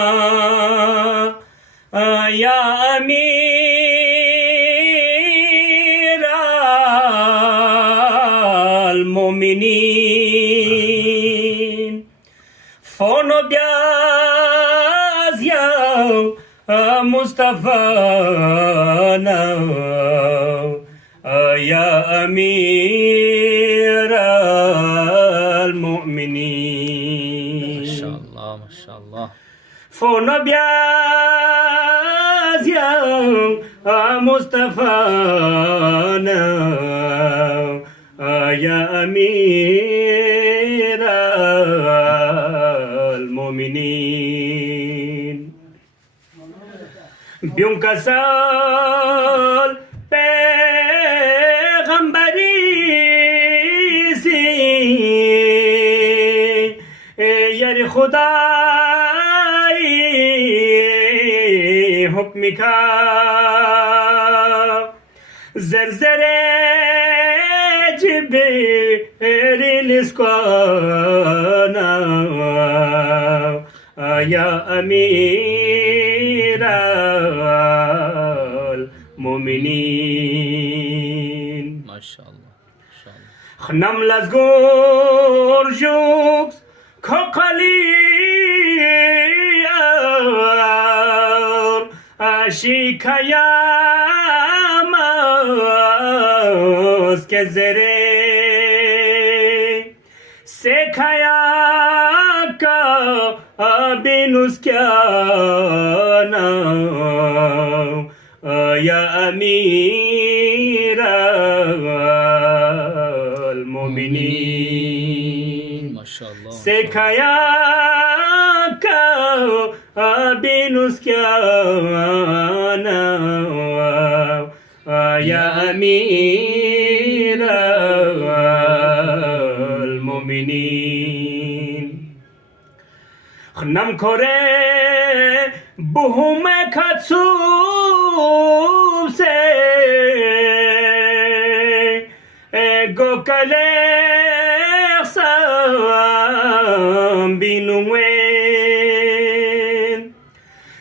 yalargana ya amir al mominin fono biaz ya Mustafa na ya amir al mominin Maşallah, maşallah. fono biaz ya Mustafa na ya amir al mominin بیون کسال پیغمبری سی یار خدای حکمی کا زرزره جبریل اسکانا یا امیر المؤمنین Maşallah, maşallah. خنم لزگور jokes کقلی شکایم از که زره سکایا کا بینوس کیانا یا امیر المؤمنین Maşallah. سکایا کا بینوس کیانا یا امیر المؤمنین خنم کره بهم کتسوب سے گوکله سام بینوین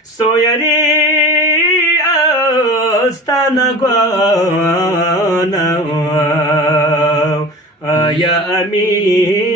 سویری استانا گوانا یا امیر